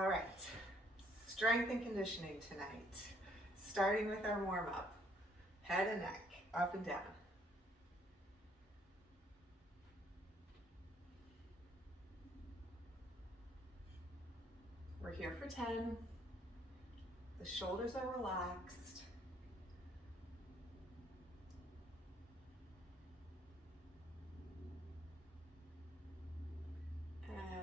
All right, strength and conditioning tonight. Starting with our warm-up. Head and neck, up and down. We're here for 10. The shoulders are relaxed.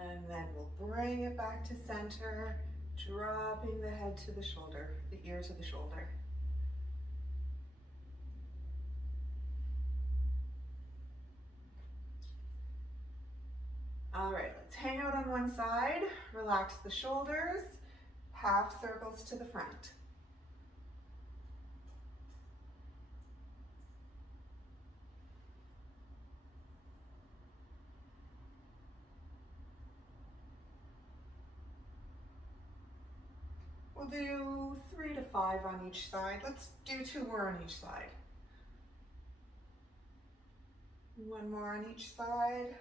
And then we'll bring it back to center, dropping the head to the shoulder, the ear to the shoulder. All right, let's hang out on one side, relax the shoulders, half circles to the front. We'll do 3 to 5 on each side. Let's do 2 more on each side. 1 more on each side.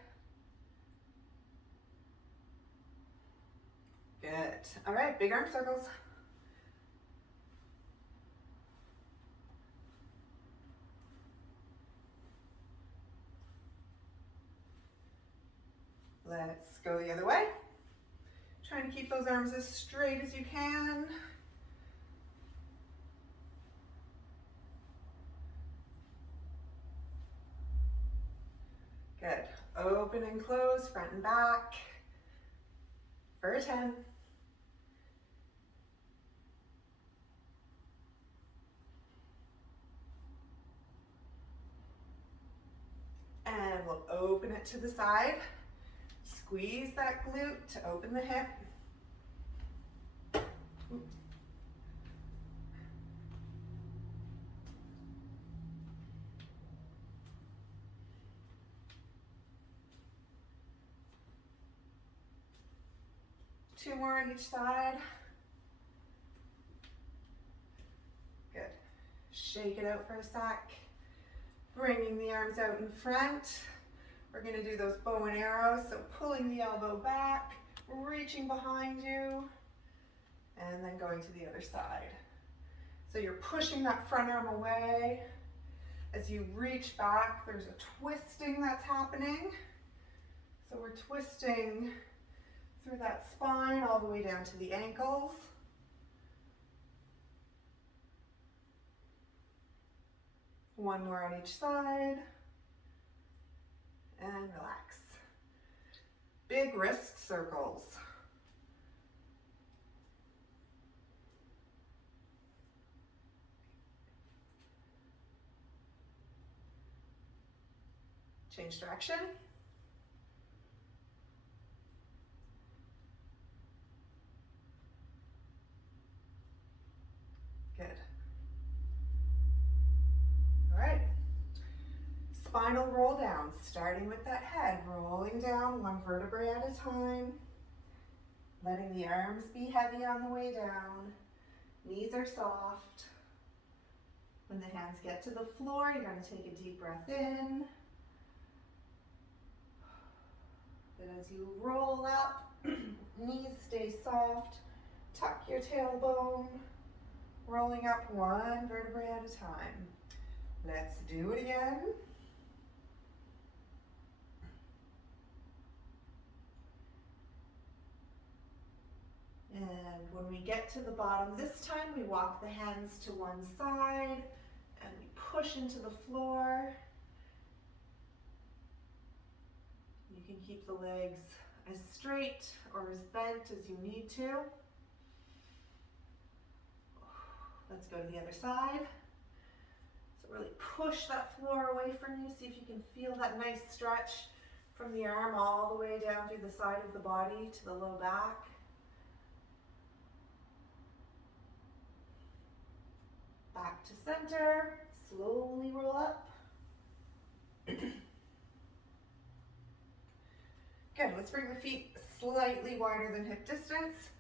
Good. All right, big arm circles. Let's go the other way. Trying to keep those arms as straight as you can. Good. Open and close, front and back. For 10. And we'll open it to the side. Squeeze that glute to open the hip. Two more on each side. Good. Shake it out for a sec. Bringing the arms out in front. We're going to do those bow and arrows, so pulling the elbow back, reaching behind you, and then going to the other side. So you're pushing that front arm away. As you reach back, there's a twisting that's happening. So we're twisting through that spine all the way down to the ankles. One more on each side. And relax. Big wrist circles. Change direction. Good. All right. Spinal roll down, starting with that head, rolling down one vertebrae at a time. Letting the arms be heavy on the way down. Knees are soft. When the hands get to the floor, you're going to take a deep breath in. Then as you roll up, knees stay soft. Tuck your tailbone. Rolling up one vertebrae at a time. Let's do it again. And when we get to the bottom, this time we walk the hands to one side and we push into the floor. You can keep the legs as straight or as bent as you need to. Let's go to the other side. So really push that floor away from you. See if you can feel that nice stretch from the arm all the way down through the side of the body to the low back. Back to center, slowly roll up. Good, let's bring the feet slightly wider than hip distance.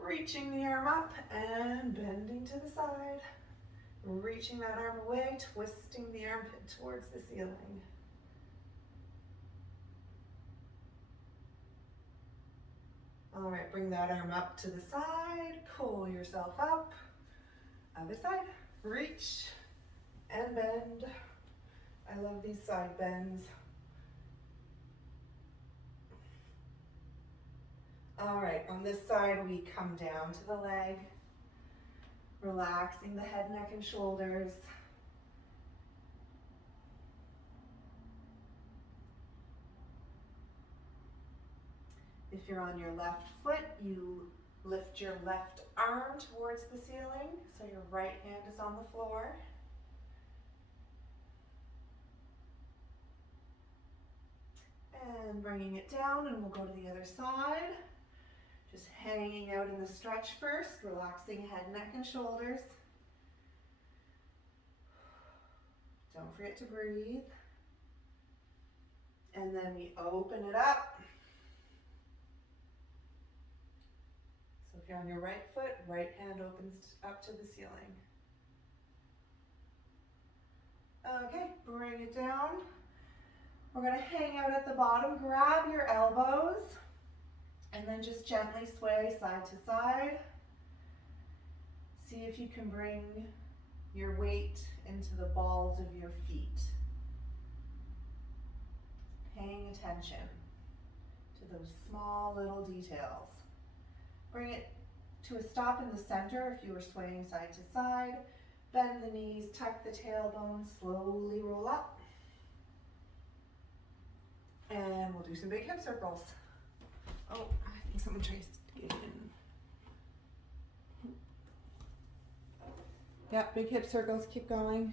Reaching the arm up and bending to the side. Reaching that arm away, twisting the armpit towards the ceiling. All right, bring that arm up to the side, pull yourself up. Other side, reach and bend. I love these side bends. All right, on this side, we come down to the leg, relaxing the head, neck, and shoulders. If you're on your left foot, you lift your left arm towards the ceiling, so your right hand is on the floor. And bringing it down, and we'll go to the other side. Just hanging out in the stretch first, relaxing head, neck, and shoulders. Don't forget to breathe. And then we open it up. So if you're on your right foot, right hand opens up to the ceiling. Okay, bring it down. We're going to hang out at the bottom. Grab your elbows and then just gently sway side to side. See if you can bring your weight into the balls of your feet. Paying attention to those small little details. Bring it to a stop in the center if you were swaying side to side. Bend the knees, tuck the tailbone, slowly roll up. And we'll do some big hip circles. Oh, I think someone tries to get in. Yeah, big hip circles, keep going.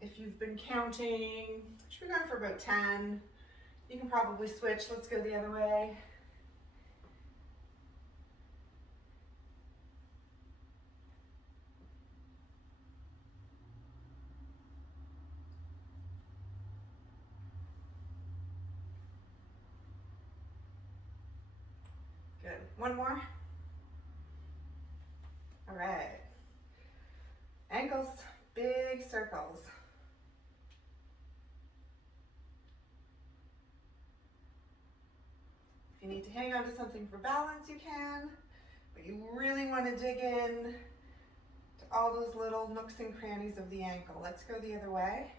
If you've been counting, should be going for about 10. You can probably switch. Let's go the other way. Good. One more. All right. Ankles, big circles. If you need to hang on to something for balance, you can, but you really want to dig in to all those little nooks and crannies of the ankle. Let's go the other way.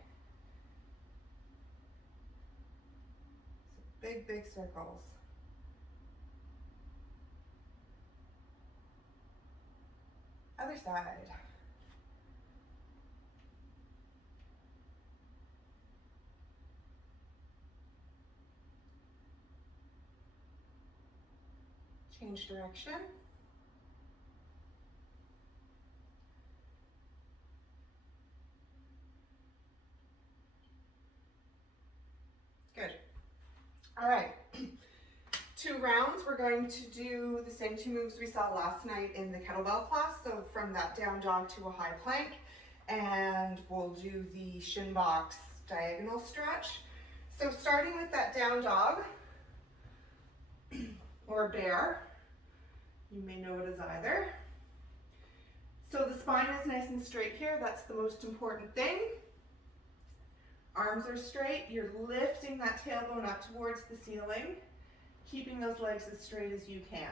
So big, big circles. Other side. Change direction. Good. All right. 2 rounds. We're going to do the same 2 moves we saw last night in the kettlebell class. So from that down dog to a high plank, and we'll do the shin box diagonal stretch. So starting with that down dog or bear, you may know it as either. So the spine is nice and straight here. That's the most important thing. Arms are straight. You're lifting that tailbone up towards the ceiling, keeping those legs as straight as you can.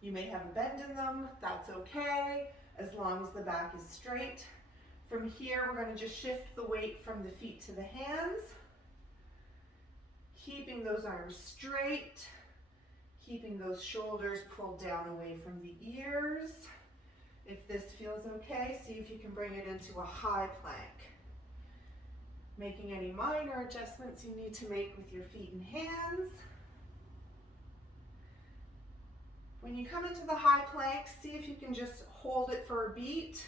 You may have a bend in them. That's okay, as long as the back is straight. From here, we're going to just shift the weight from the feet to the hands, keeping those arms straight, keeping those shoulders pulled down away from the ears. If this feels okay, see if you can bring it into a high plank. Making any minor adjustments you need to make with your feet and hands. When you come into the high plank, see if you can just hold it for a beat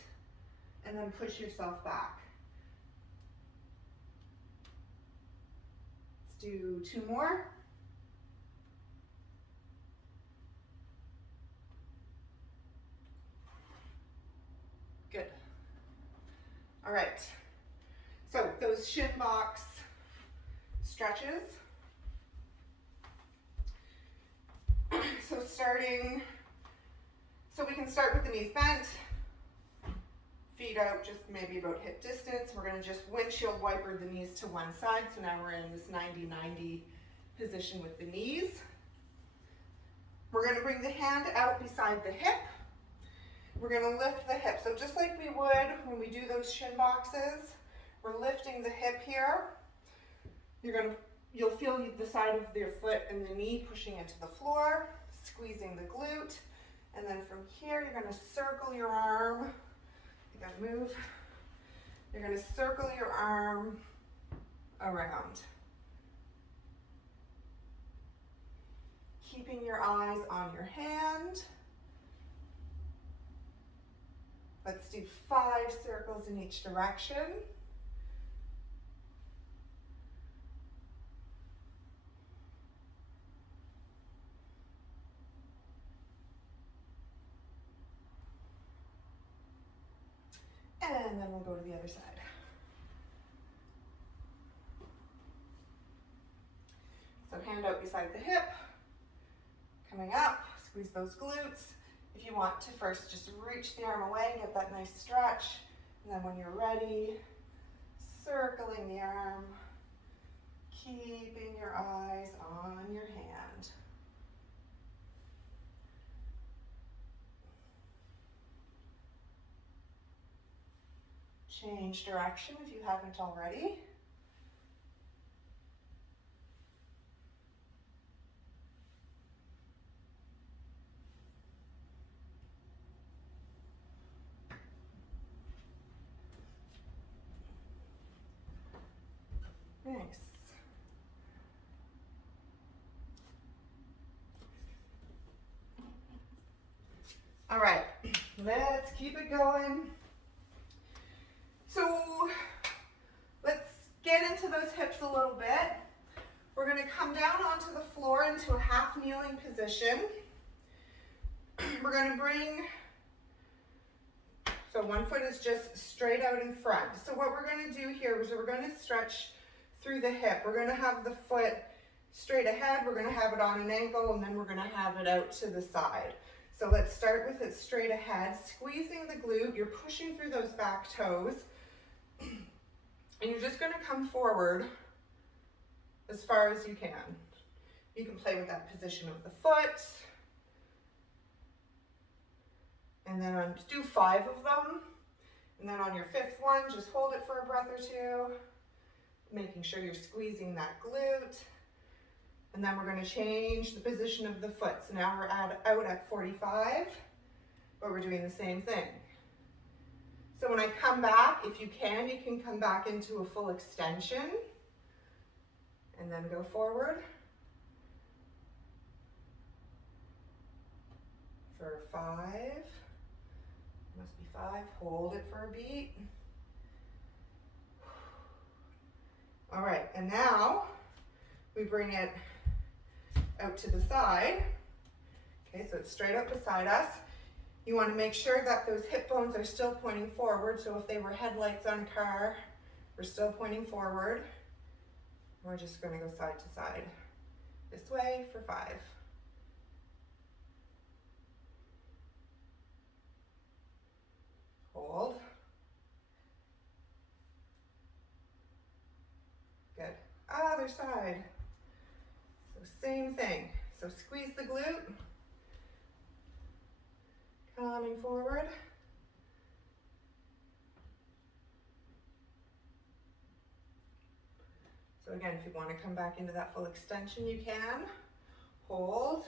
and then push yourself back. Let's do 2 more. Good. All right. So those shin box stretches. So we can start with the knees bent, Feet out just maybe about hip distance. We're gonna just windshield wiper the knees to one side. So now we're in this 90-90 position with the knees. We're gonna bring the hand out beside the hip. We're gonna lift the hip. So just like we would when we do those shin boxes, we're lifting the hip here. You'll feel the side of your foot and the knee pushing into the floor, squeezing the glute. And then from here, you're gonna circle your arm. You gotta move. You're gonna circle your arm around. Keeping your eyes on your hand. Let's do 5 circles in each direction. And then we'll go to the other side. So hand out beside the hip, coming up, squeeze those glutes. If you want to first just reach the arm away and get that nice stretch, and then when you're ready, circling the arm, keeping your eyes on your hand. Change direction if you haven't already. Nice. All right, let's keep it going. So let's get into those hips a little bit. We're going to come down onto the floor into a half kneeling position. We're going to bring, so one foot is just straight out in front. So what we're going to do here is we're going to stretch through the hip. We're going to have the foot straight ahead. We're going to have it on an ankle, and then we're going to have it out to the side. So let's start with it straight ahead, squeezing the glute. You're pushing through those back toes. And you're just going to come forward as far as you can. You can play with that position of the foot. And then do 5 of them. And then on your 5th one, just hold it for a breath or 2, making sure you're squeezing that glute. And then we're going to change the position of the foot. So now we're out at 45, but we're doing the same thing. So when I come back, if you can come back into a full extension and then go forward for 5. Must be 5. Hold it for a beat. All right, and now we bring it out to the side. Okay, so it's straight up beside us. You want to make sure that those hip bones are still pointing forward. So if they were headlights on a car, we're still pointing forward. We're just going to go side to side. This way for 5. Hold. Good. Other side. So same thing. So squeeze the glute. Coming forward. So again, if you want to come back into that full extension, you can. Hold.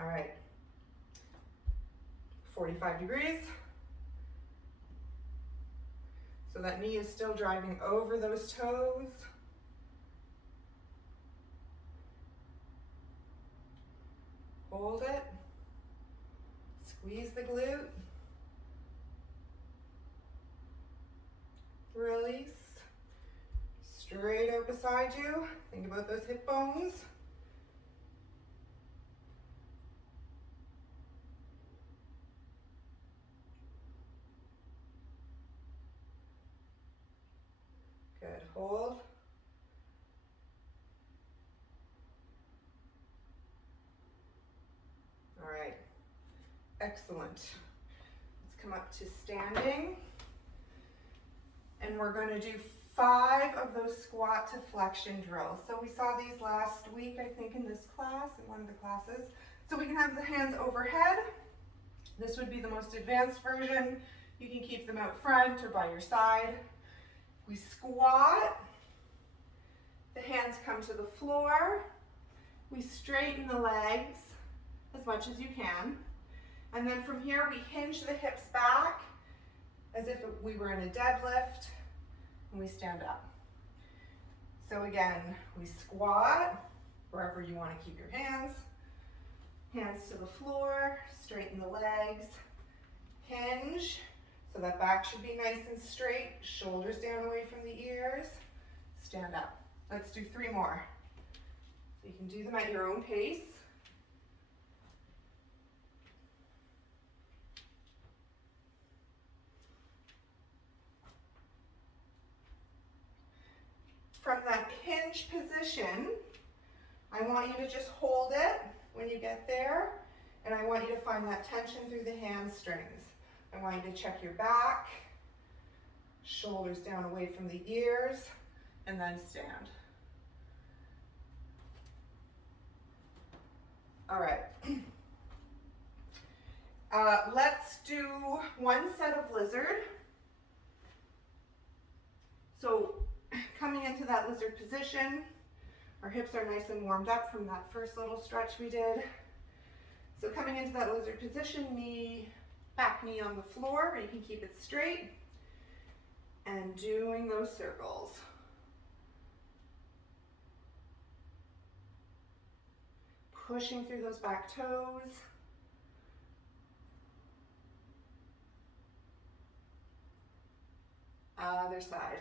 All right. 45 degrees. So that knee is still driving over those toes. Hold it. Squeeze the glute. Release. Straight out beside you. Think about those hip bones. Good. Hold. All right. Excellent. Let's come up to standing. And we're going to do 5 of those squat to flexion drills. So we saw these last week, I think, in this class, in one of the classes. So we can have the hands overhead. This would be the most advanced version. You can keep them out front or by your side. We squat. The hands come to the floor. We straighten the legs as much as you can. And then from here, we hinge the hips back as if we were in a deadlift, and we stand up. So again, we squat, wherever you want to keep your hands. Hands to the floor, straighten the legs, hinge, so that back should be nice and straight, shoulders down away from the ears, stand up. Let's do 3 more. So you can do them at your own pace. From that hinge position, I want you to just hold it when you get there, and I want you to find that tension through the hamstrings. I want you to check your back, shoulders down away from the ears, and then stand. All right. Let's do 1 set of lizard. So coming into that lizard position, our hips are nice and warmed up from that first little stretch we did. So coming into that lizard position, back knee on the floor, or you can keep it straight, and doing those circles. Pushing through those back toes. Other side.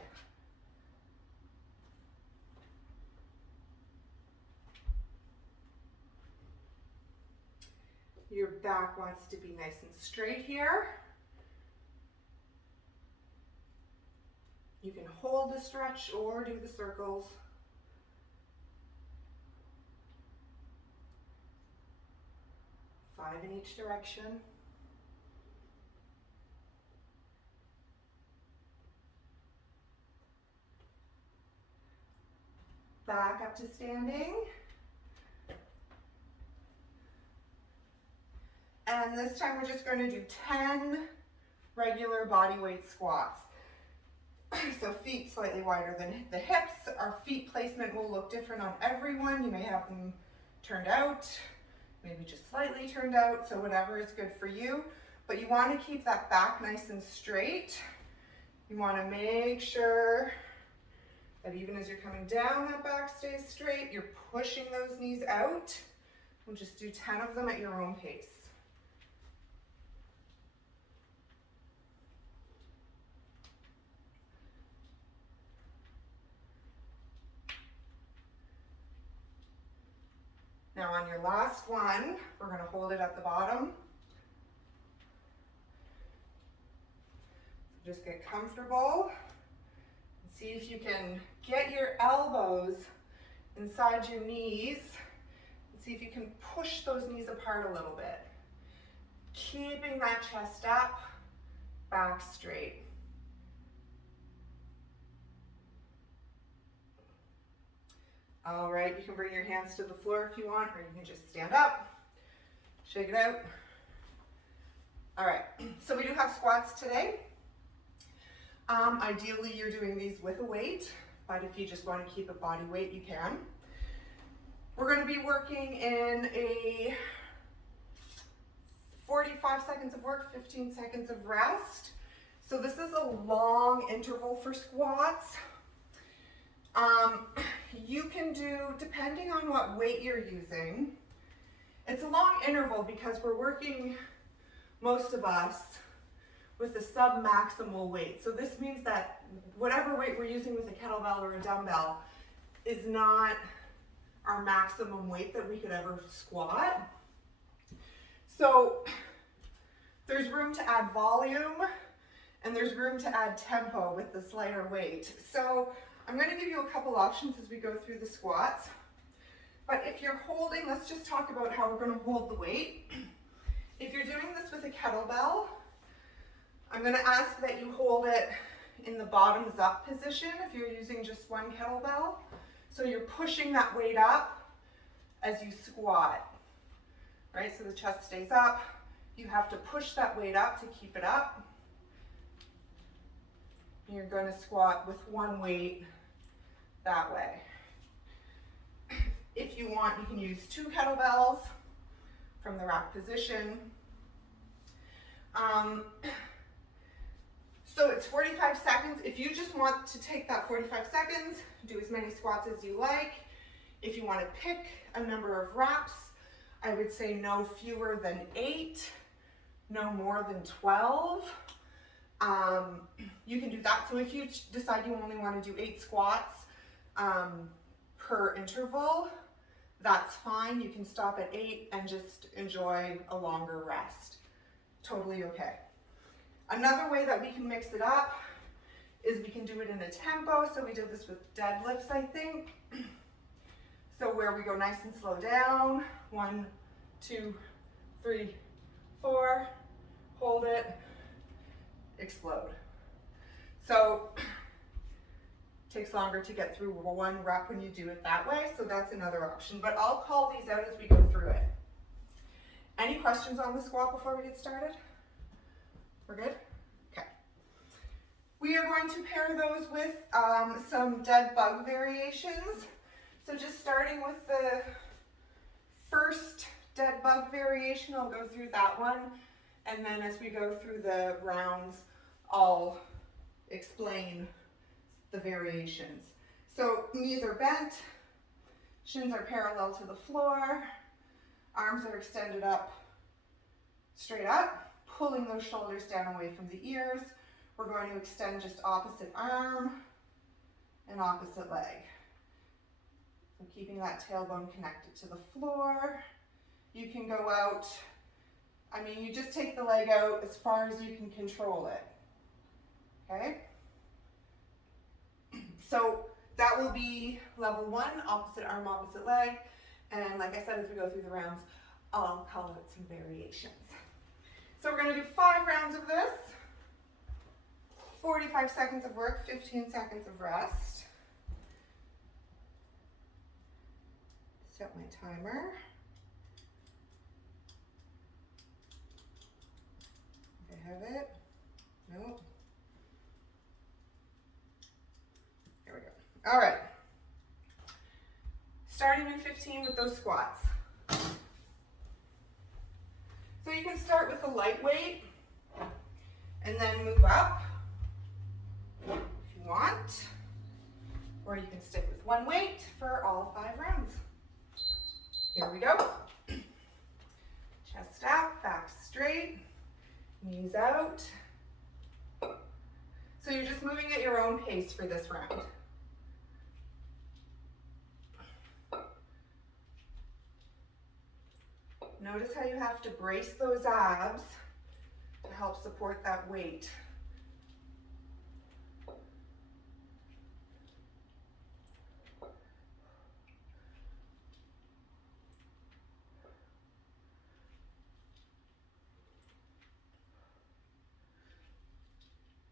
Your back wants to be nice and straight here. You can hold the stretch or do the circles. Five in each direction. Back up to standing. And this time we're just going to do 10 regular body weight squats. So feet slightly wider than the hips. Our feet placement will look different on everyone. You may have them turned out, maybe just slightly turned out, so whatever is good for you. But you want to keep that back nice and straight. You want to make sure that even as you're coming down, that back stays straight. You're pushing those knees out. We'll just do 10 of them at your own pace. Now on your last one, we're going to hold it at the bottom. Just get comfortable. See if you can get your elbows inside your knees. See if you can push those knees apart a little bit. Keeping that chest up, back straight. All right, you can bring your hands to the floor if you want, or you can just stand up, shake it out. All right, so we do have squats today. Ideally, you're doing these with a weight, but if you just want to keep a body weight, you can. We're going to be working in a 45 seconds of work, 15 seconds of rest. So this is a long interval for squats. You can do, depending on what weight you're using, it's a long interval because we're working, most of us, with a sub-maximal weight. So this means that whatever weight we're using with a kettlebell or a dumbbell is not our maximum weight that we could ever squat. So there's room to add volume and there's room to add tempo with this lighter weight. So I'm going to give you a couple options as we go through the squats. But if you're holding, let's just talk about how we're going to hold the weight. If you're doing this with a kettlebell, I'm going to ask that you hold it in the bottoms up position if you're using just one kettlebell. So you're pushing that weight up as you squat, right? So the chest stays up. You have to push that weight up to keep it up. And you're going to squat with one weight that way. If you want, you can use 2 kettlebells from the rack position. So it's 45 seconds. If you just want to take that 45 seconds, do as many squats as you like. If you want to pick a number of reps, I would say no fewer than 8, no more than 12. You can do that. So if you decide you only want to do 8 squats per interval, that's fine. You can stop at 8 and just enjoy a longer rest. Totally okay. Another way that we can mix it up is we can do it in a tempo. So we did this with deadlifts, I think. So where we go nice and slow down. 1, 2, 3, 4. Hold it. Explode. So takes longer to get through one rep when you do it that way, so that's another option. But I'll call these out as we go through it. Any questions on the squat before we get started? We're good? Okay. We are going to pair those with some dead bug variations. So just starting with the first dead bug variation, I'll go through that one. And then as we go through the rounds, I'll explain the variations. So knees are bent, shins are parallel to the floor, arms are extended up, straight up, pulling those shoulders down away from the ears. We're going to extend just opposite arm and opposite leg. So keeping that tailbone connected to the floor. You can go out, I mean, you just take the leg out as far as you can control it, okay? So that will be level 1, opposite arm, opposite leg. And like I said, as we go through the rounds, I'll call out some variations. So we're going to do 5 rounds of this. 45 seconds of work, 15 seconds of rest. Set my timer. I have it. Nope. Here we go. All right. Starting in 15 with those squats. So you can start with a light weight and then move up if you want, or you can stick with one weight for all 5 rounds. Here we go. Chest up, back straight, knees out. So you're just moving at your own pace for this round. Notice how you have to brace those abs to help support that weight.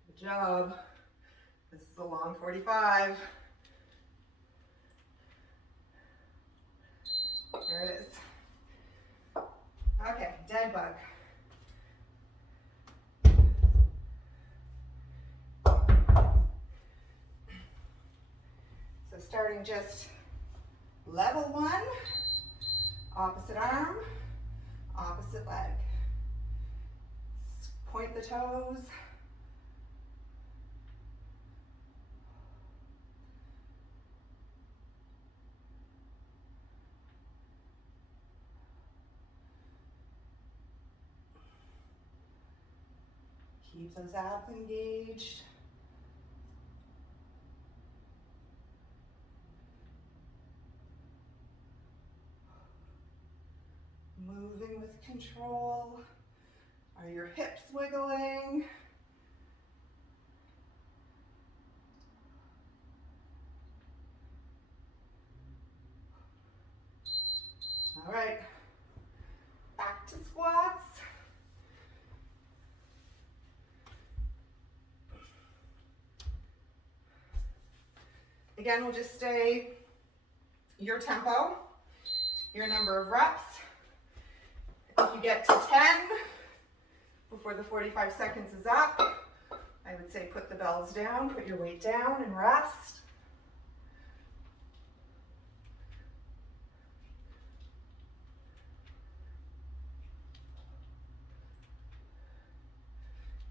Good job. This is a long 45. There it is. Okay, dead bug. So starting just level 1, opposite arm, opposite leg. Point the toes. Keep those abs engaged. Moving with control. Are your hips wiggling? All right, back to squats. Again, we'll just stay your tempo, your number of reps. If you get to 10 before the 45 seconds is up, I would say put the bells down, put your weight down and rest.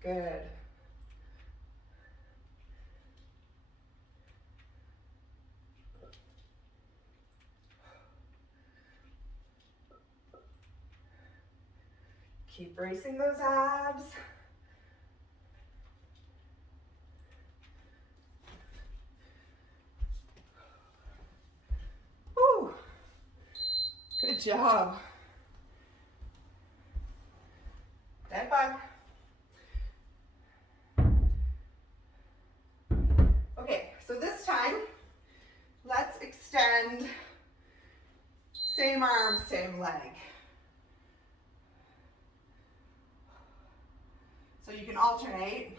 Good. Keep bracing those abs. Woo. Good job. Dead bug. Okay, so this time, let's extend same arm, same leg. So you can alternate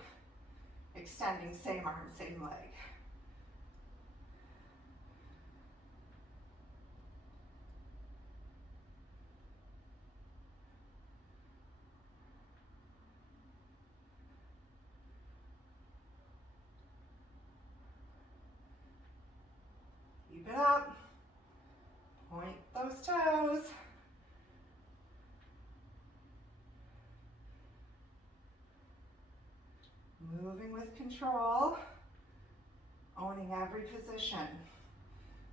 extending same arm, same leg. Keep it up. Point those toes. Moving with control, owning every position.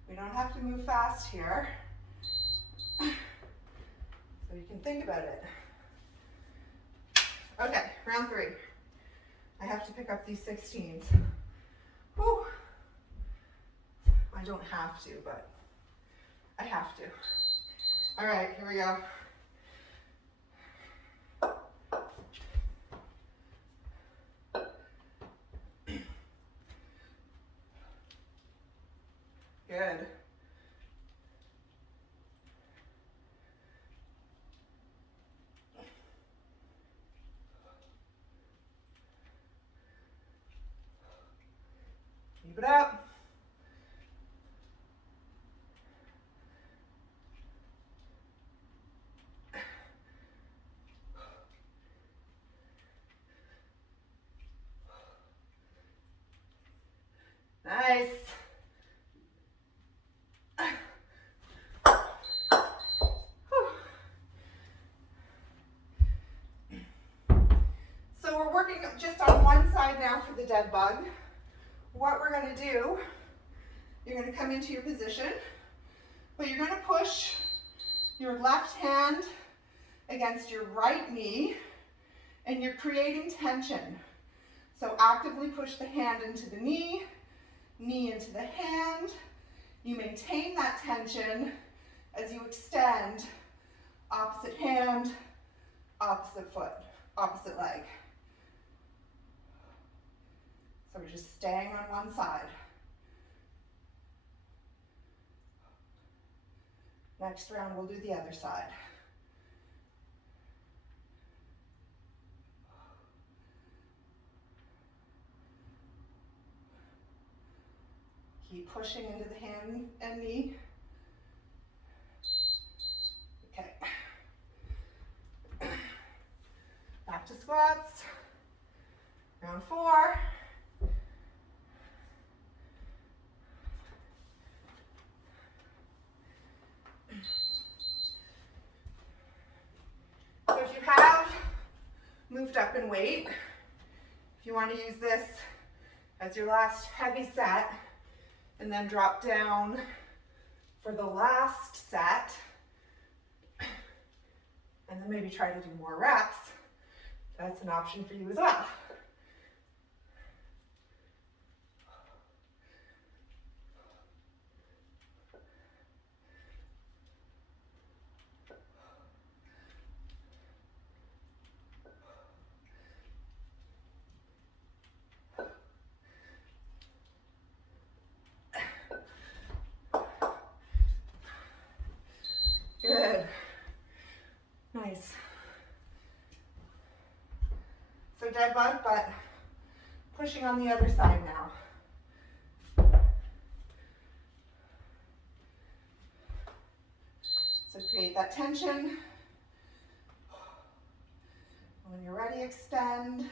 We don't have to move fast here, so you can think about it. Okay, round 3. I have to pick up these 16s. Whew. I don't have to, but I have to. All right, here we go. Good. Keep it up. Nice. So we're working just on one side now for the dead bug. What we're going to do, you're going to come into your position, but you're going to push your left hand against your right knee, and you're creating tension. So actively push the hand into the knee into the hand. You maintain that tension as you extend opposite hand, opposite foot, opposite leg. So we're just staying on one side. Next round, we'll do the other side. Keep pushing into the hand and knee. Okay. Back to squats. Round 4. So if you have moved up in weight, if you want to use this as your last heavy set, and then drop down for the last set, and then maybe try to do more reps, that's an option for you as well. Good. Nice. So dead bug, but pushing on the other side now. So create that tension. When you're ready, extend.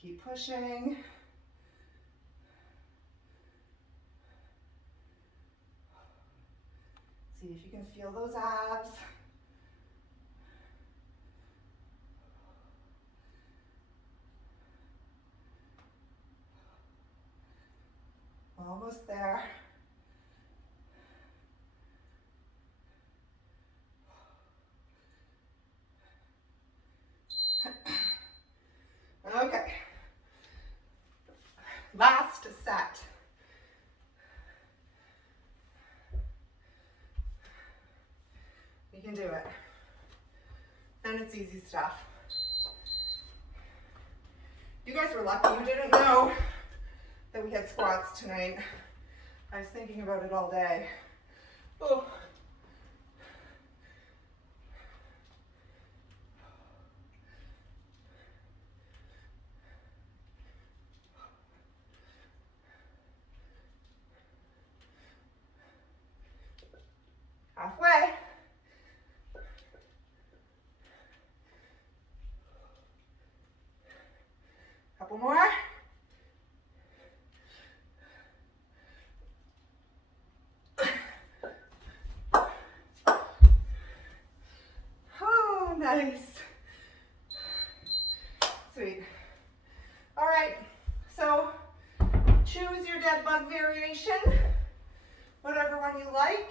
Keep pushing. See if you can feel those abs. Almost there. Okay. Last set. You can do it. And it's easy stuff. You guys were lucky you didn't know that we had squats tonight. I was thinking about it all day. Oh. Halfway. Couple more. Oh, nice. Sweet. All right, so choose your dead bug variation, whatever one you like.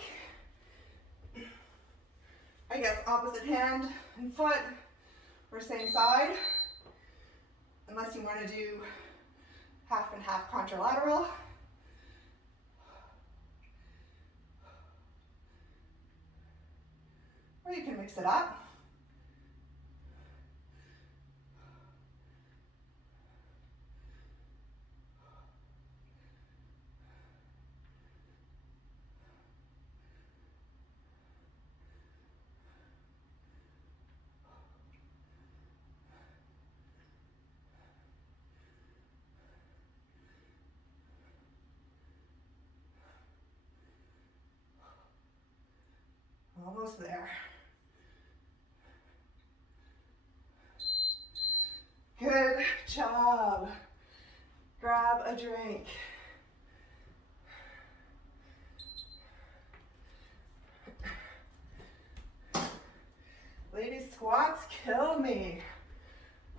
I guess opposite hand and foot, or same side, unless you want to do half and half contralateral. Or you can mix it up. Almost there. Good job. Grab a drink. Ladies, squats kill me.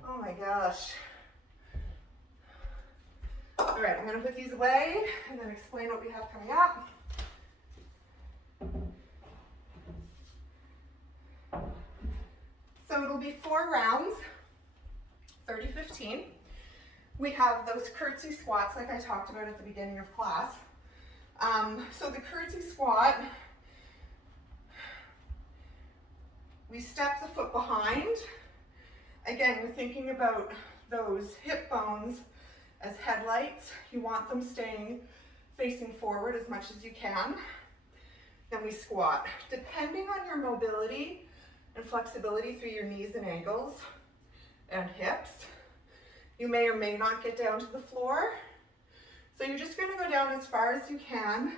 Oh my gosh. All right, I'm gonna put these away and then explain what we have coming up. So it'll be 4 rounds, 30-15. We have those curtsey squats like I talked about at the beginning of class. So the curtsey squat, we step the foot behind. Again, you're thinking about those hip bones as headlights. You want them staying facing forward as much as you can. Then we squat. Depending on your mobility and flexibility through your knees and ankles and hips, you may or may not get down to the floor. So you're just going to go down as far as you can.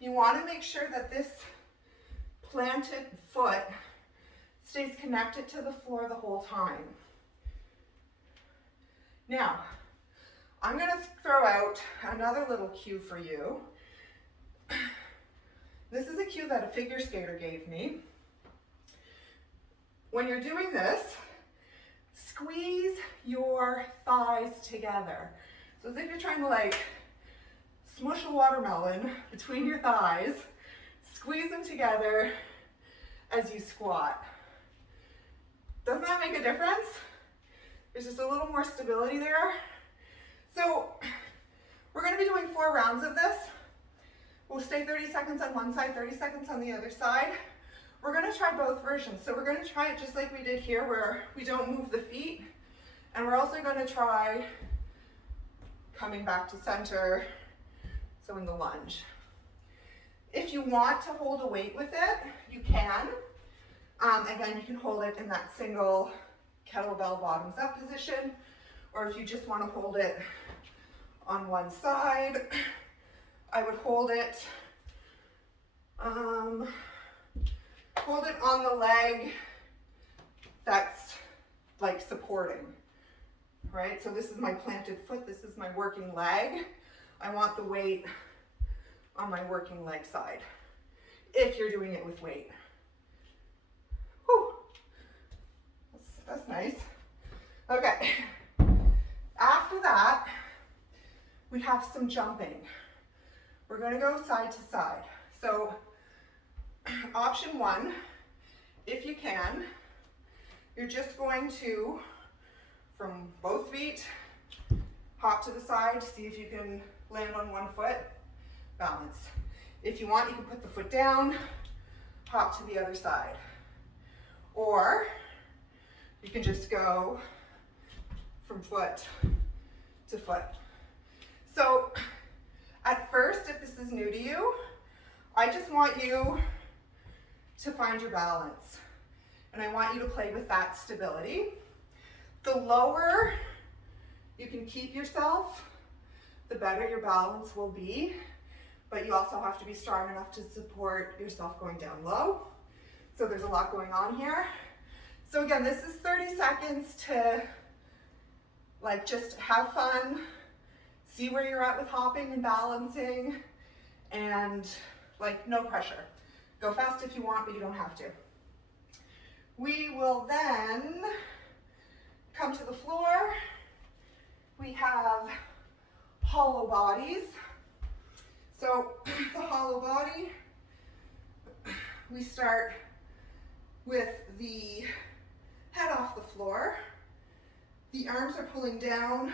You want to make sure that this planted foot stays connected to the floor the whole time. Now, I'm going to throw out another little cue for you. This is a cue that a figure skater gave me. When you're doing this, squeeze your thighs together. So as if you're trying to like smush a watermelon between your thighs, squeeze them together as you squat. Doesn't that make a difference? There's just a little more stability there. So we're going to be doing 4 rounds of this. We'll stay 30 seconds on one side, 30 seconds on the other side. We're going to try both versions. So we're going to try it just like we did here where we don't move the feet. And we're also going to try coming back to center, so in the lunge. If you want to hold a weight with it, you can. Again, you can hold it in that single kettlebell bottoms up position, or if you just want to hold it on one side, I would hold it on the leg that's like supporting, right? So this is my planted foot, this is my working leg. I want the weight on my working leg side, if you're doing it with weight. Whew. That's nice. Okay, after that, we have some jumping. We're gonna go side to side. So option one, if you can, you're just going to, from both feet, hop to the side, see if you can land on one foot, balance. If you want, you can put the foot down, hop to the other side. Or you can just go from foot to foot. So at first, if this is new to you, I just want you to find your balance. And I want you to play with that stability. The lower you can keep yourself, the better your balance will be. But you also have to be strong enough to support yourself going down low. So there's a lot going on here. So again, this is 30 seconds to like just have fun, see where you're at with hopping and balancing, and like no pressure. Go fast if you want, but you don't have to. We will then come to the floor. We have hollow bodies. So the hollow body, we start with the head off the floor. The arms are pulling down,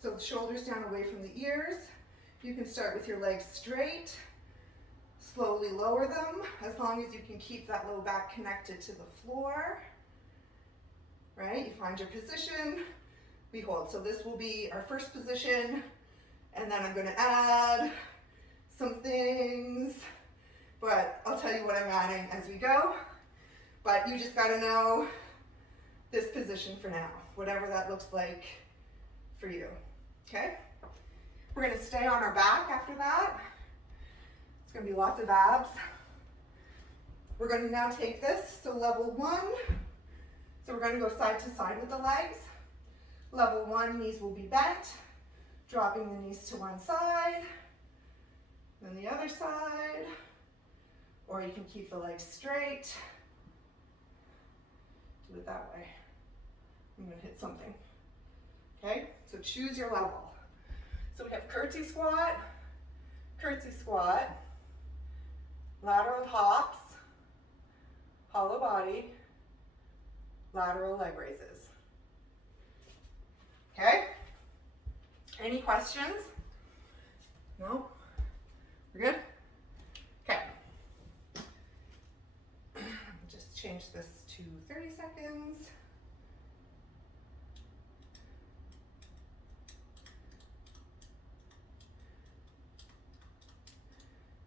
so the shoulders down away from the ears. You can start with your legs straight, slowly lower them, as long as you can keep that low back connected to the floor, right? You find your position, we hold. So this will be our first position, and then I'm gonna add some things, but I'll tell you what I'm adding as we go. But you just gotta know this position for now, whatever that looks like for you, okay? We're gonna stay on our back after that. It's gonna be lots of abs. We're gonna now take this, so level one. So we're gonna go side to side with the legs. Level one, knees will be bent, dropping the knees to one side, then the other side, or you can keep the legs straight. Do it that way. I'm gonna hit something. Okay, so choose your level. So we have curtsey squat, lateral hops, hollow body, lateral leg raises. Okay? Any questions? No? We're good? Okay. Just change this to 30 seconds.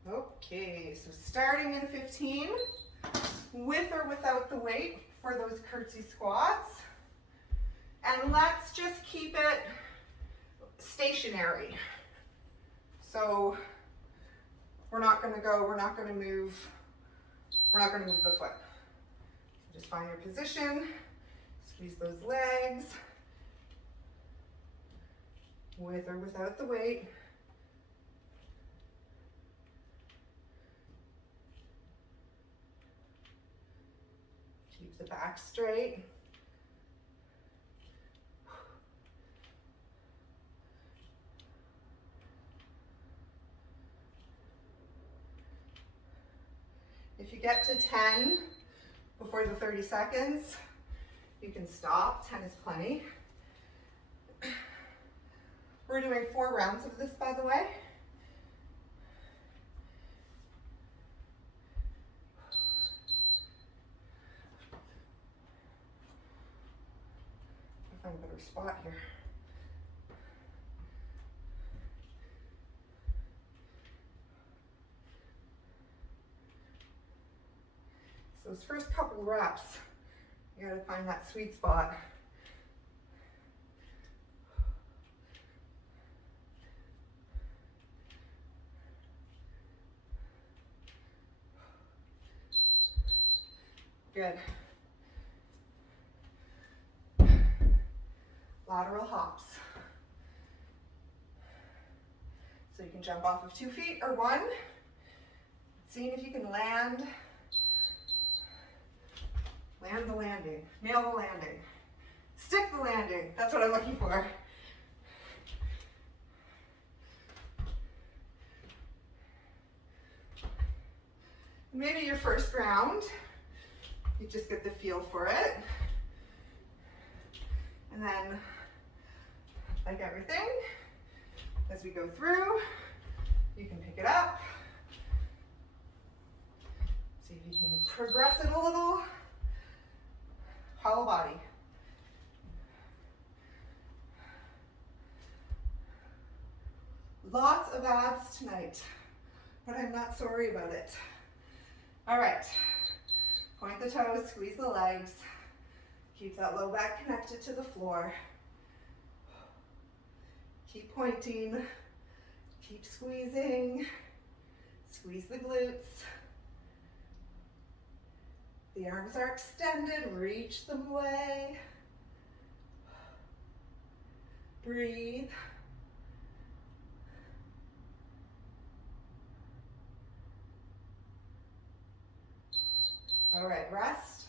Okay, so starting in 15, with or without the weight for those curtsey squats. And let's just keep it stationary. So we're not gonna move the foot. So just find your position, squeeze those legs, with or without the weight. Keep the back straight. If you get to 10 before the 30 seconds, you can stop. 10 is plenty. We're doing 4 rounds of this, by the way. I'll find a better spot here. Those first couple reps, You gotta find that sweet spot. Good. Lateral hops. So you can jump off of 2 feet or 1. Seeing if you can land the landing, nail the landing, stick the landing. That's what I'm looking for. Maybe your first round, you just get the feel for it. And then, like everything, as we go through, you can pick it up. See if you can progress it a little. Hollow body. Lots of abs tonight, but I'm not sorry about it. All right, point the toes, squeeze the legs. Keep that low back connected to the floor. Keep pointing, keep squeezing. Squeeze the glutes. The arms are extended, reach them away. Breathe. All right, rest.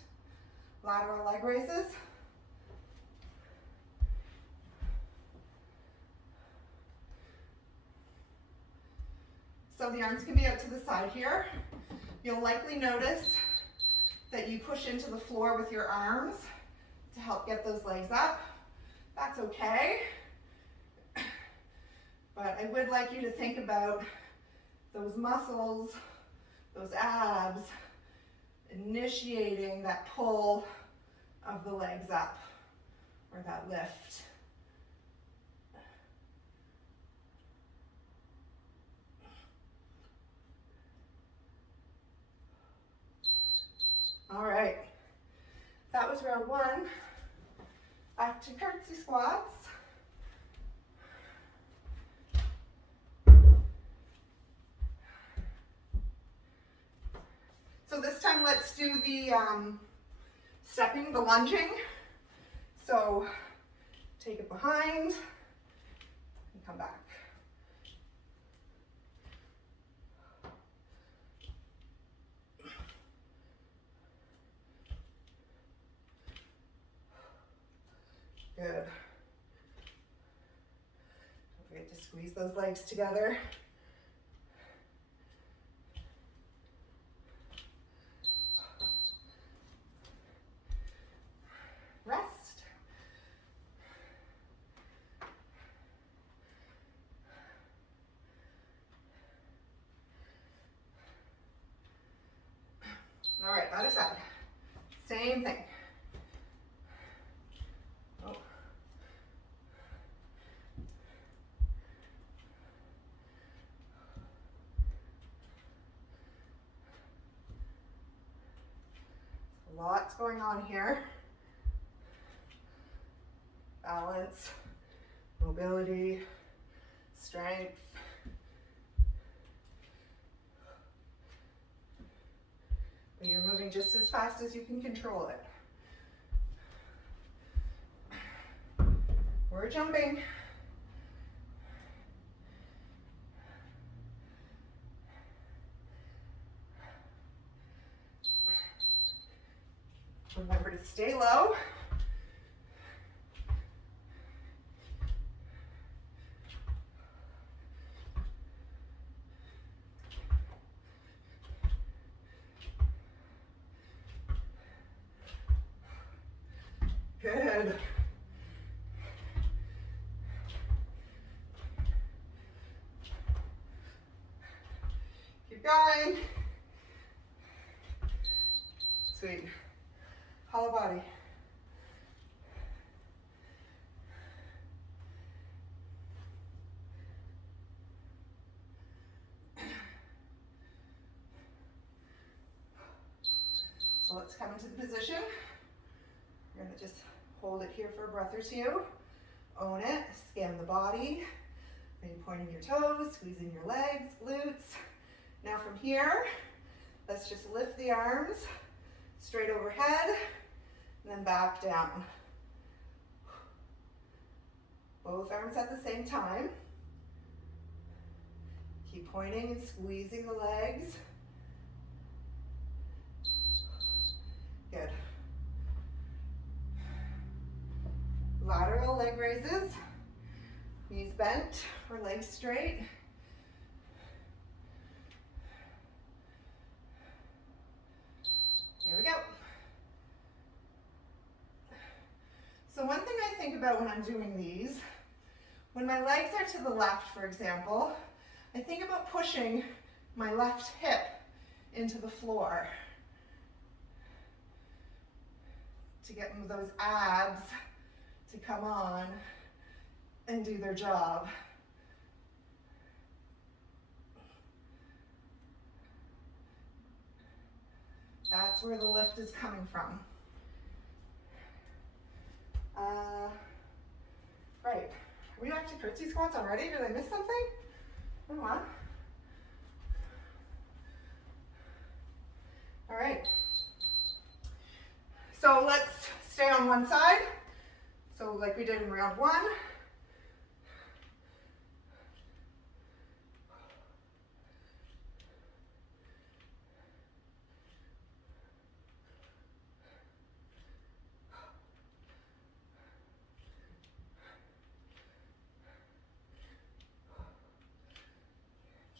Lateral leg raises. So the arms can be out to the side here. You'll likely notice that you push into the floor with your arms to help get those legs up. That's okay. But I would like you to think about those muscles, those abs, initiating that pull of the legs up, or that lift. All right, that was round 1. Back to curtsey squats. So this time let's do the stepping, the lunging. So take it behind and come back. Good. Don't forget to squeeze those legs together. Rest. All right, other side. Same thing. Oh. Lots going on here. Balance, mobility, strength. But you're moving just as fast as you can control it. We're jumping. Remember to stay low. Good. Keep going. Sweet. Hollow body. So let's come into the position We're gonna just hold it here for a breath or two. Own it, scan the body. Maybe pointing your toes, squeezing your legs, glutes. Now from here, let's just lift the arms straight overhead, and then back down. Both arms at the same time. Keep pointing and squeezing the legs. Good. Lateral leg raises. Knees bent or legs straight. Here we go. So one thing I think about when I'm doing these, when my legs are to the left, for example, I think about pushing my left hip into the floor to get those abs to come on and do their job. That's where the lift is coming from. Right, are we back to curtsey squats already? Did I miss something? Come on. All right. So let's stay on one side. So like we did in round one.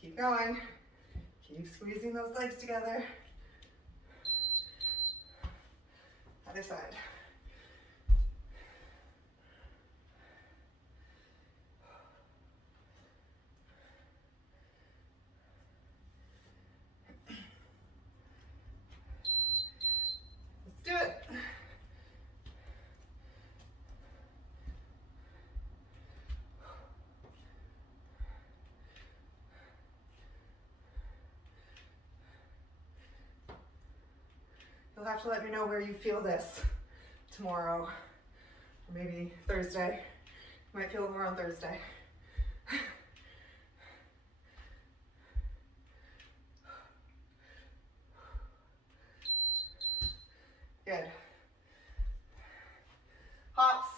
Keep going. Keep squeezing those legs together. Other side. Let's do it. You'll have to let me know where you feel this tomorrow, or maybe Thursday. You might feel more on Thursday. Good. Hops.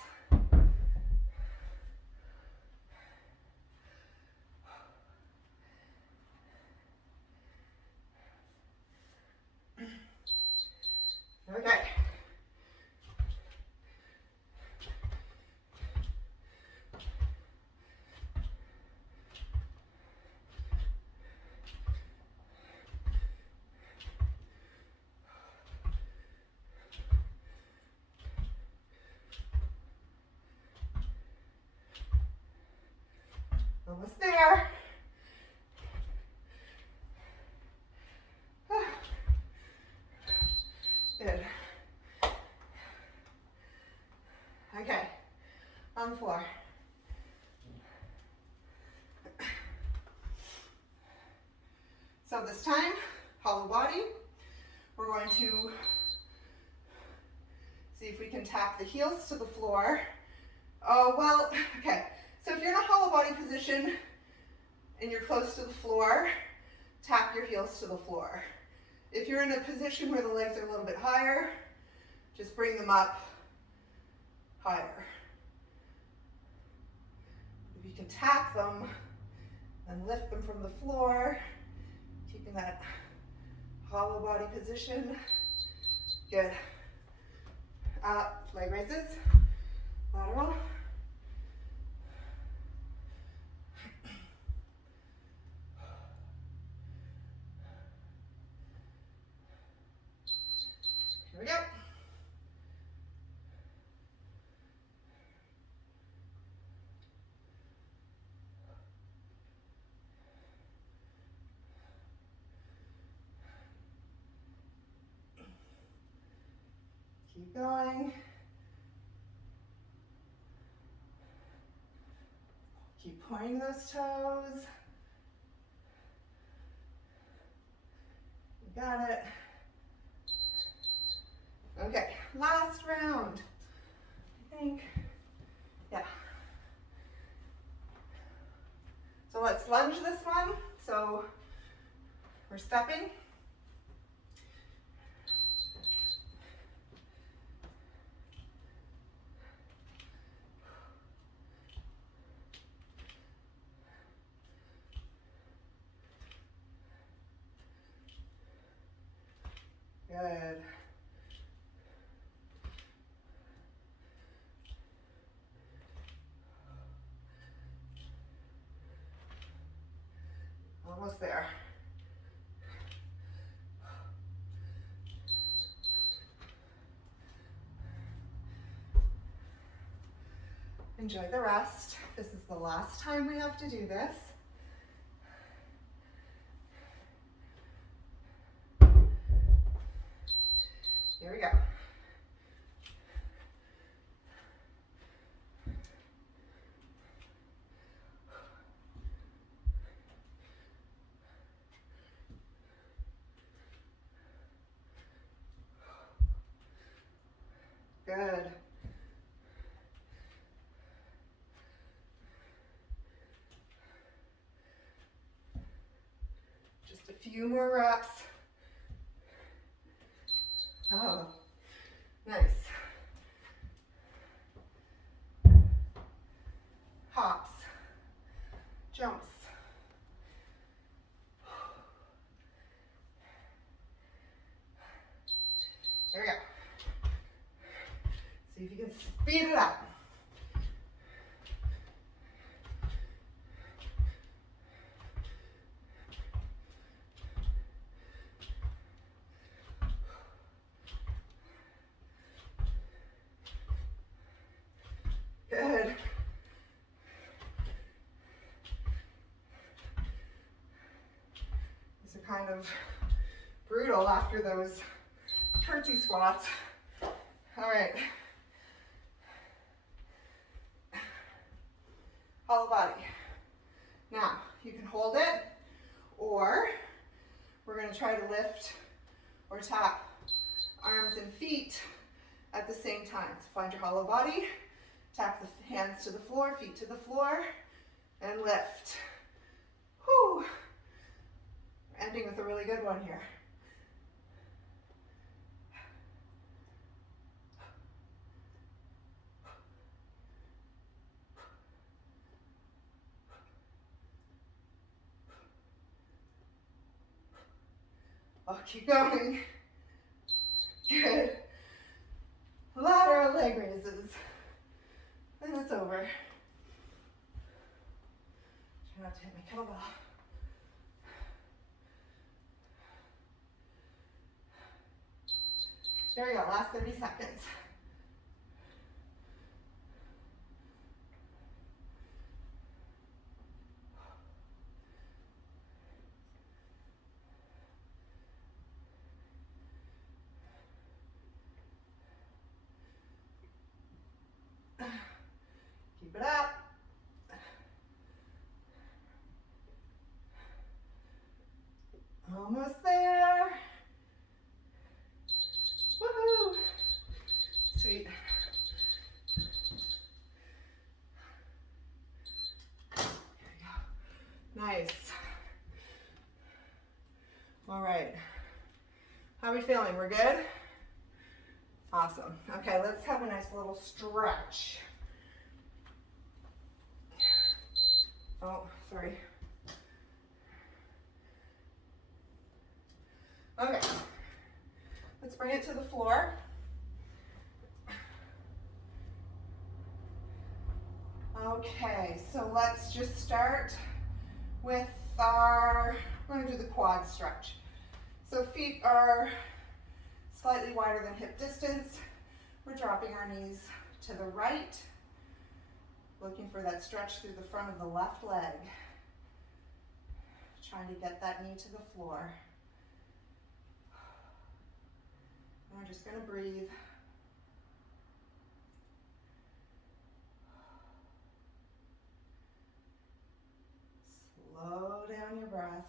Okay. Almost there. Good. Okay, on the floor. So this time, hollow body. We're going to see if we can tap the heels to the floor. Oh, well, okay. So if you're in a hollow body position and you're close to the floor, tap your heels to the floor. If you're in a position where the legs are a little bit higher, just bring them up higher. If you can tap them and lift them from the floor, keeping that hollow body position. Good. Leg raises, lateral. Here we go. Keep going. Keep pointing those toes. You got it. Okay, last round. I think, yeah. So let's lunge this one. So we're stepping. Good. Almost there. Enjoy the rest. This is the last time we have to do this. Here we go. Good. Just a few more reps. Oh, nice. Hops, jumps. There we go. See if you can speed it up. Good. These are kind of brutal after those curtsey squats. All right. Hollow body. Now, you can hold it, or we're going to try to lift or tap arms and feet at the same time. So find your hollow body, tap the hands to the floor, feet to the floor, and lift. Whew. Ending with a really good one here. Oh, keep going. Good. Lateral leg raises. And it's over. Try not to hit my kettlebell. There we go, last 30 seconds. Keep it up. Almost there. Woohoo! Sweet. There we go. Nice. All right. How are we feeling? We're good? Awesome. Okay, let's have a nice little stretch. Oh, sorry. Okay. Let's bring it to the floor. Okay, so let's just start with we're going to do the quad stretch. So feet are slightly wider than hip distance. We're dropping our knees to the right, looking for that stretch through the front of the left leg. Trying to get that knee to the floor. And we're just going to breathe. Slow down your breath.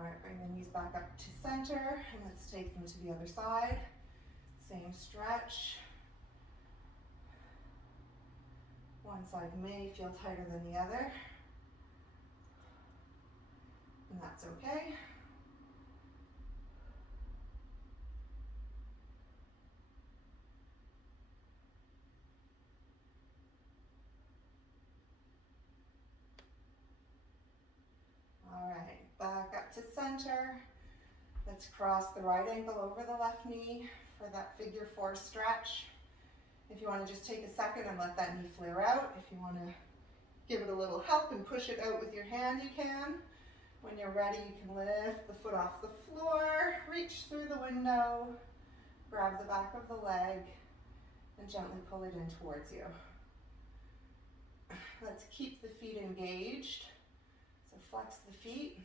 All right, bring the knees back up to center, and let's take them to the other side. Same stretch. One side may feel tighter than the other, and that's okay. All right, back up to center. Let's cross the right ankle over the left knee for that figure 4 stretch. If you want to just take a second and let that knee flare out. If you want to give it a little help and push it out with your hand, you can. When you're ready, you can lift the foot off the floor, reach through the window, grab the back of the leg, and gently pull it in towards you. Let's keep the feet engaged. So flex the feet.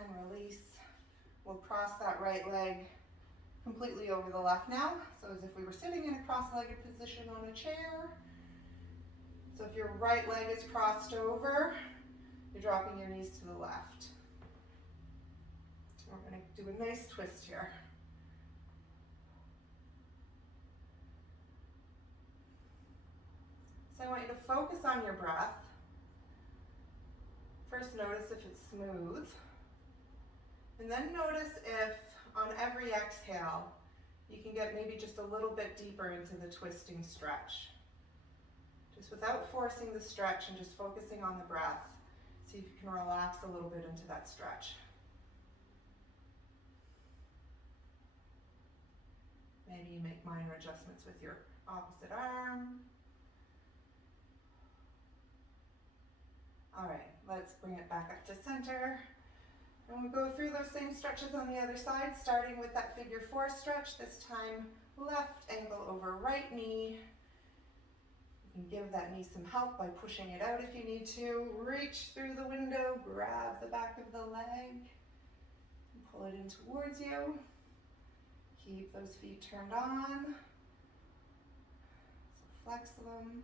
And release. We'll cross that right leg completely over the left now. So as if we were sitting in a cross-legged position on a chair. So if your right leg is crossed over, you're dropping your knees to the left. We're going to do a nice twist here. So I want you to focus on your breath. First, notice if it's smooth. And then notice if on every exhale, you can get maybe just a little bit deeper into the twisting stretch. Just without forcing the stretch and just focusing on the breath, see if you can relax a little bit into that stretch. Maybe you make minor adjustments with your opposite arm. All right, let's bring it back up to center. And we'll go through those same stretches on the other side, starting with that figure 4 stretch. This time, left ankle over right knee. You can give that knee some help by pushing it out if you need to. Reach through the window, grab the back of the leg, and pull it in towards you. Keep those feet turned on. So flex them.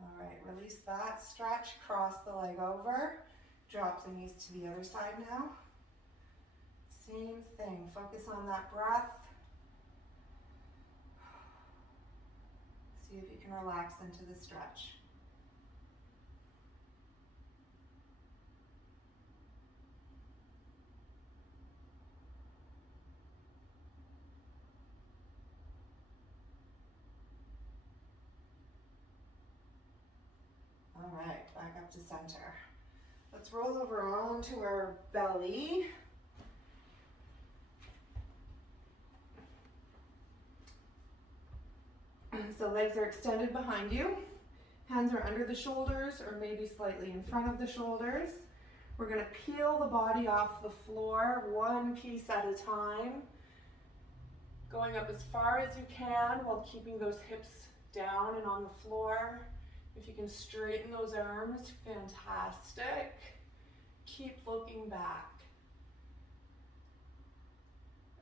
All right, release that stretch, cross the leg over, drop the knees to the other side now. Same thing, focus on that breath. See if you can relax into the stretch. All right, back up to center. Let's roll over onto our belly. So legs are extended behind you. Hands are under the shoulders or maybe slightly in front of the shoulders. We're going to peel the body off the floor, one piece at a time. Going up as far as you can while keeping those hips down and on the floor. If you can straighten those arms, fantastic. Keep looking back.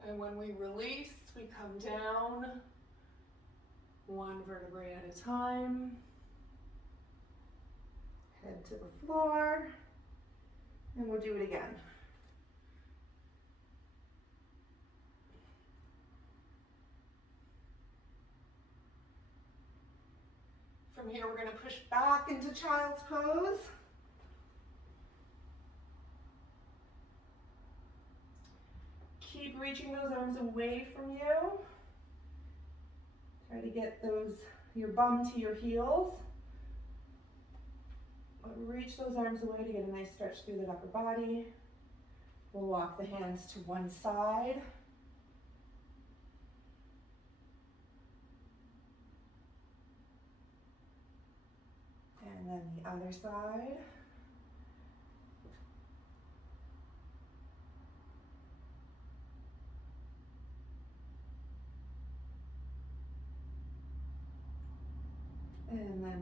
And when we release, we come down one vertebrae at a time. Head to the floor. And we'll do it again. From here, we're going to push back into child's pose. Keep reaching those arms away from you. Try to get your bum to your heels. Reach those arms away to get a nice stretch through the upper body. We'll walk the hands to one side. And then the other side.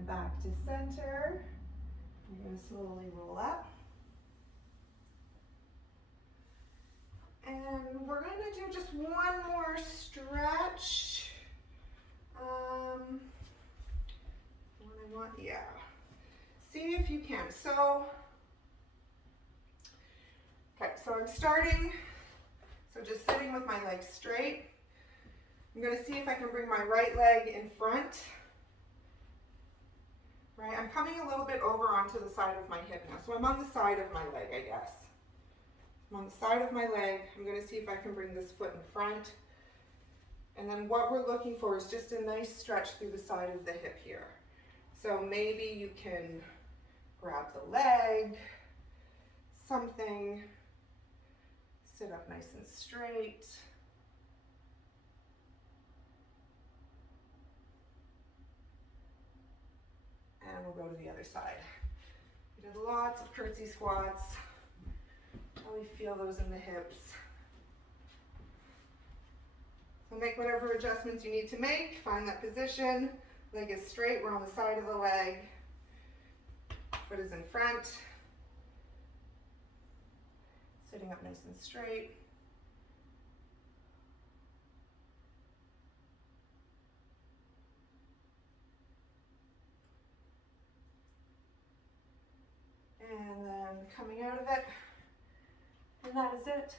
back to center. You're going to slowly roll up. And we're going to do just one more stretch. Yeah. See if you can. So, okay, so I'm starting, so just sitting with my legs straight. I'm going to see if I can bring my right leg in front. Right, I'm coming a little bit over onto the side of my hip now. So I'm on the side of my leg, I guess. I'm on the side of my leg. I'm going to see if I can bring this foot in front. And then what we're looking for is just a nice stretch through the side of the hip here. So maybe you can grab the leg, something, sit up nice and straight. And we'll go to the other side. We did lots of curtsey squats. Really feel those in the hips. So make whatever adjustments you need to make. Find that position. Leg is straight. We're on the side of the leg. Foot is in front. Sitting up nice and straight. And then coming out of it. And that is it.